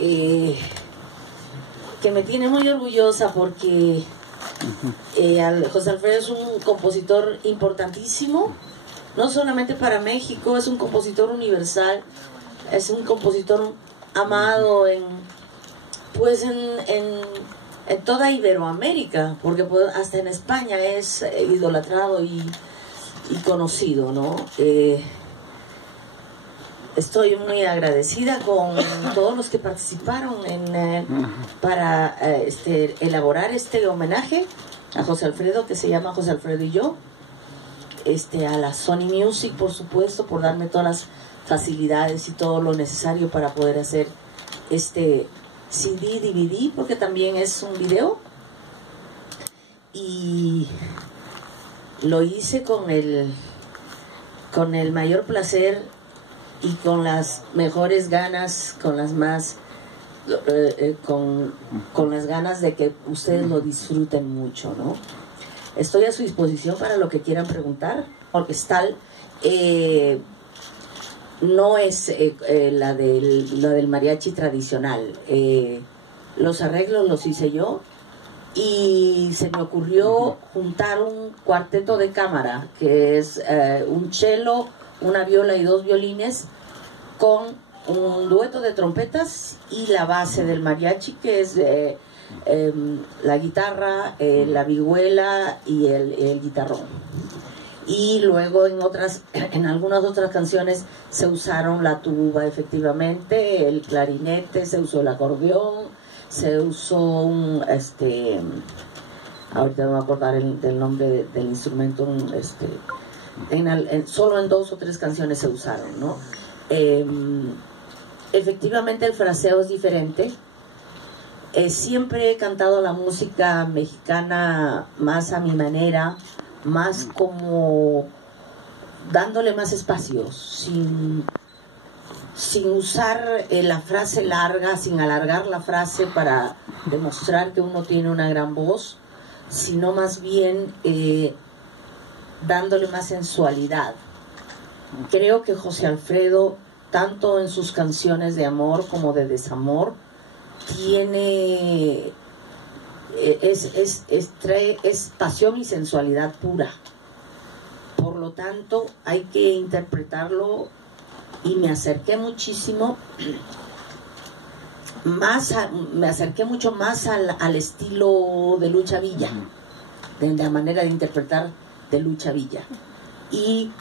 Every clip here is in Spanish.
que me tiene muy orgullosa porque José Alfredo es un compositor importantísimo, no solamente para México, es un compositor universal, es un compositor amado en toda Iberoamérica, porque hasta en España es idolatrado y conocido, ¿no? Estoy muy agradecida con todos los que participaron para elaborar este homenaje a José Alfredo, que se llama José Alfredo y yo, a la Sony Music, por supuesto, por darme todas las facilidades y todo lo necesario para poder hacer este CD, DVD, porque también es un video, y lo hice con el mayor placer y con las mejores ganas, con las ganas de que ustedes lo disfruten mucho, ¿no? Estoy a su disposición para lo que quieran preguntar. Orquestal no es la del mariachi tradicional. Los arreglos los hice yo y se me ocurrió juntar un cuarteto de cámara, que es un cello, una viola y 2 violines, con un dueto de trompetas y la base del mariachi, que es la guitarra, la vihuela y el guitarrón. Y luego en algunas otras canciones se usaron la tuba, efectivamente, el clarinete, se usó el acordeón, se usó ahorita no me voy a acordar del nombre del instrumento, solo en 2 o 3 canciones se usaron, ¿no? Efectivamente el fraseo es diferente. Siempre he cantado la música mexicana más a mi manera, más como dándole más espacios, sin usar la frase larga, sin alargar la frase para demostrar que uno tiene una gran voz, sino más bien dándole más sensualidad. Creo que José Alfredo, tanto en sus canciones de amor como de desamor, tiene es pasión y sensualidad pura. Por lo tanto, hay que interpretarlo, y me acerqué muchísimo me acerqué mucho más al estilo de Lucha Villa, de la manera de interpretar de Lucha Villa, y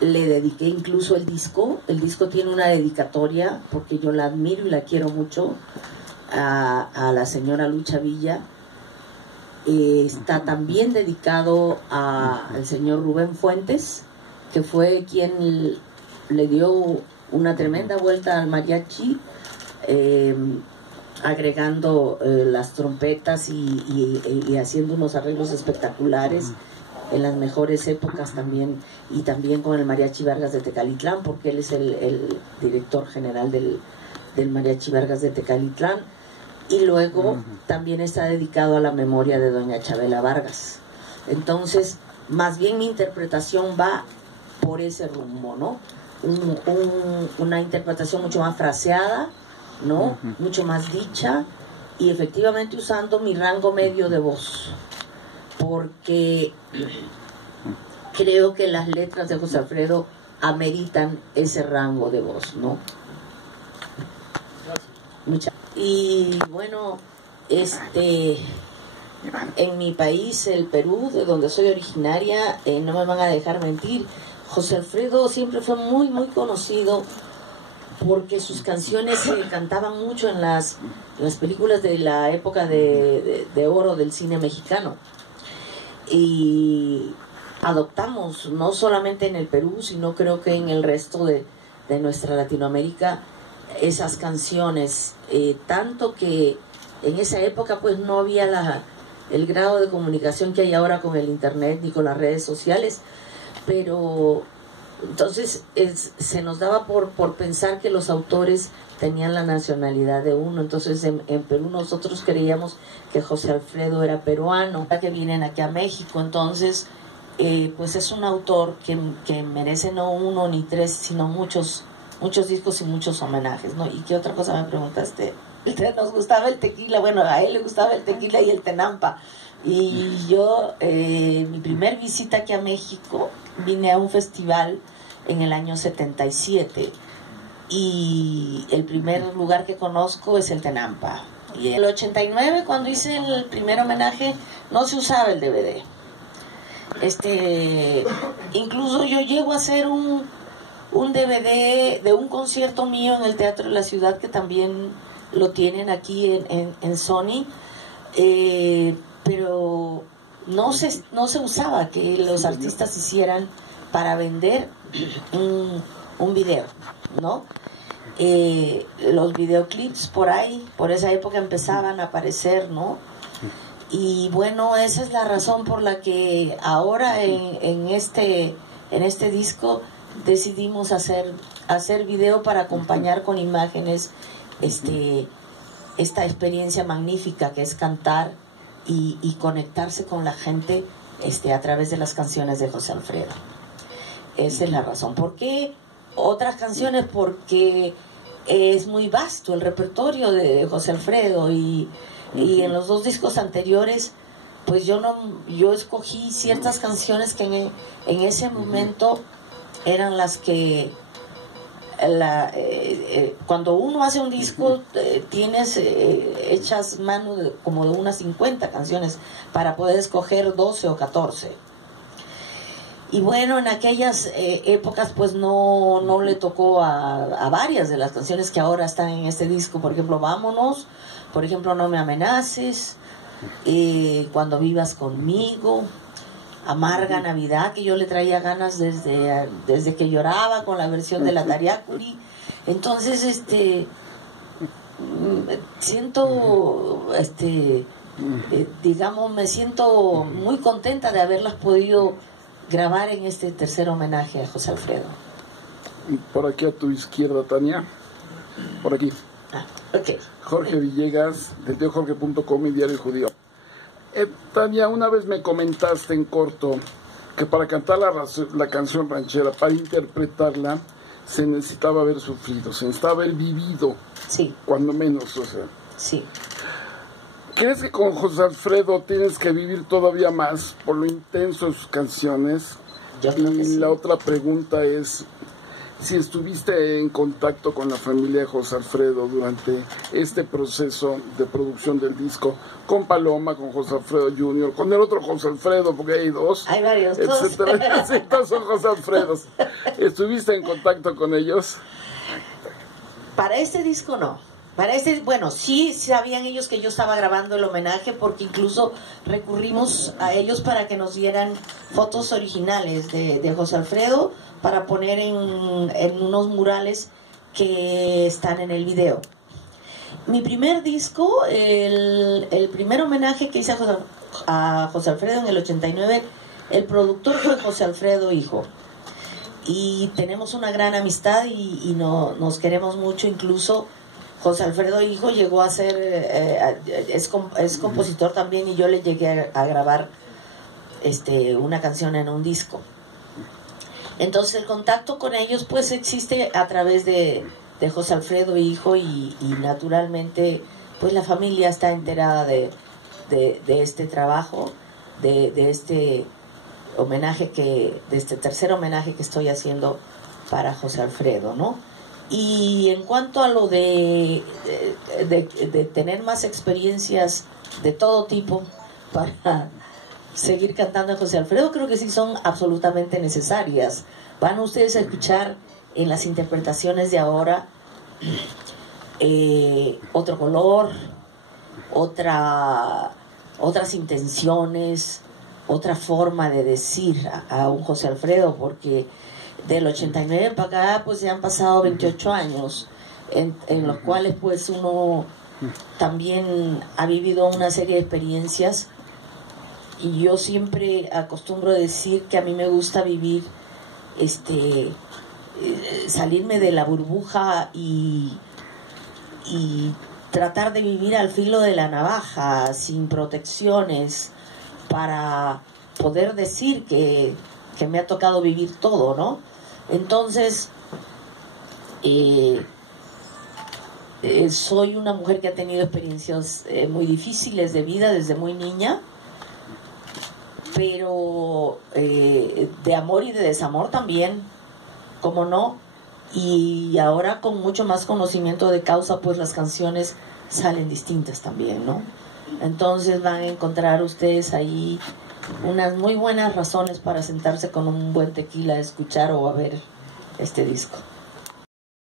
le dediqué incluso el disco tiene una dedicatoria, porque yo la admiro y la quiero mucho, a la señora Lucha Villa. Está también dedicado al señor Rubén Fuentes, que fue quien le dio una tremenda vuelta al mariachi, agregando las trompetas y haciendo unos arreglos espectaculares en las mejores épocas también, y también con el Mariachi Vargas de Tecalitlán, porque él es el director general del Mariachi Vargas de Tecalitlán. Y luego también está dedicado a la memoria de doña Chabela Vargas. Entonces, más bien mi interpretación va por ese rumbo, ¿no? Una interpretación mucho más fraseada, ¿no? Mucho más dicha, y efectivamente usando mi rango medio de voz, porque creo que las letras de José Alfredo ameritan ese rango de voz, ¿no? Y bueno, en mi país, el Perú, de donde soy originaria, no me van a dejar mentir, José Alfredo siempre fue muy, muy conocido porque sus canciones se cantaban mucho en las películas de la época de oro del cine mexicano. Y adoptamos, no solamente en el Perú, sino creo que en el resto de nuestra Latinoamérica, esas canciones, tanto que en esa época pues no había el grado de comunicación que hay ahora con el internet ni con las redes sociales, pero entonces se nos daba por pensar que los autores tenían la nacionalidad de uno. Entonces en Perú nosotros creíamos que José Alfredo era peruano, que vienen aquí a México. Entonces pues es un autor que merece no 1 ni 3 sino muchos muchos discos y muchos homenajes, ¿no? ¿Y qué otra cosa me preguntaste? Nos gustaba el tequila, bueno, a él le gustaba el tequila y el tenampa. Y yo, mi primer visita aquí a México, vine a un festival en el año 77 y el primer lugar que conozco es el tenampa. Y en el 89, cuando hice el primer homenaje, no se usaba el DVD. Incluso yo llego a hacer un DVD de un concierto mío en el Teatro de la Ciudad, que también lo tienen aquí en Sony, pero no se usaba que los artistas hicieran para vender un video, ¿no? Los videoclips por ahí, por esa época empezaban a aparecer, ¿no? Y bueno, esa es la razón por la que ahora en este disco decidimos hacer video para acompañar con imágenes esta experiencia magnífica que es cantar y conectarse con la gente a través de las canciones de José Alfredo. Esa es la razón. ¿Por qué otras canciones? Porque es muy vasto el repertorio de José Alfredo y en los dos discos anteriores pues yo escogí ciertas canciones que en ese momento eran las que cuando uno hace un disco tienes hechas mano como de unas 50 canciones para poder escoger 12 o 14. Y bueno, en aquellas épocas pues no le tocó a varias de las canciones que ahora están en este disco. Por ejemplo, Vámonos, por ejemplo, No me amenaces, Cuando vivas conmigo, Amarga Navidad, que yo le traía ganas desde que lloraba con la versión de la Tariacuri. Entonces, siento, digamos, me siento muy contenta de haberlas podido grabar en este tercer homenaje a José Alfredo. Y por aquí a tu izquierda, Tania, por aquí. Okay. Jorge Villegas, de teojorge.com y Diario Judío. Tania, una vez me comentaste en corto que para cantar la canción ranchera, para interpretarla, se necesitaba haber sufrido, se necesitaba haber vivido, sí, cuando menos, o sea. Sí. ¿Crees que con José Alfredo tienes que vivir todavía más por lo intenso de sus canciones? Yo creo que sí. La otra pregunta es si estuviste en contacto con la familia de José Alfredo durante este proceso de producción del disco, con Paloma, con José Alfredo Jr., con el otro José Alfredo, porque hay dos. Hay varios, etcétera. Sí, todos son José Alfredos. ¿Estuviste en contacto con ellos? Para este disco no. Bueno, sí sabían ellos que yo estaba grabando el homenaje, porque incluso recurrimos a ellos para que nos dieran fotos originales de José Alfredo para poner en unos murales que están en el video. Mi primer disco, el primer homenaje que hice a José Alfredo en el 89, el productor fue José Alfredo Hijo. Y tenemos una gran amistad y nos queremos mucho. Incluso José Alfredo Hijo llegó a ser, es compositor también, y yo le llegué a grabar una canción en un disco. Entonces el contacto con ellos pues existe a través de José Alfredo Hijo y naturalmente pues la familia está enterada de este trabajo, de este homenaje de este tercer homenaje que estoy haciendo para José Alfredo, ¿no? Y en cuanto a lo de tener más experiencias de todo tipo para seguir cantando a José Alfredo, creo que sí son absolutamente necesarias. Van ustedes a escuchar en las interpretaciones de ahora otro color, otras intenciones, otra forma de decir a un José Alfredo, porque del 89 para acá pues ya han pasado 28 años en los cuales pues uno también ha vivido una serie de experiencias. Y yo siempre acostumbro decir que a mí me gusta vivir, salirme de la burbuja y tratar de vivir al filo de la navaja, sin protecciones, para poder decir que me ha tocado vivir todo, ¿no? Entonces, Soy una mujer que ha tenido experiencias muy difíciles de vida desde muy niña, pero de amor y de desamor también, como no, y ahora con mucho más conocimiento de causa, pues las canciones salen distintas también, ¿no? Entonces van a encontrar ustedes ahí unas muy buenas razones para sentarse con un buen tequila a escuchar o a ver este disco.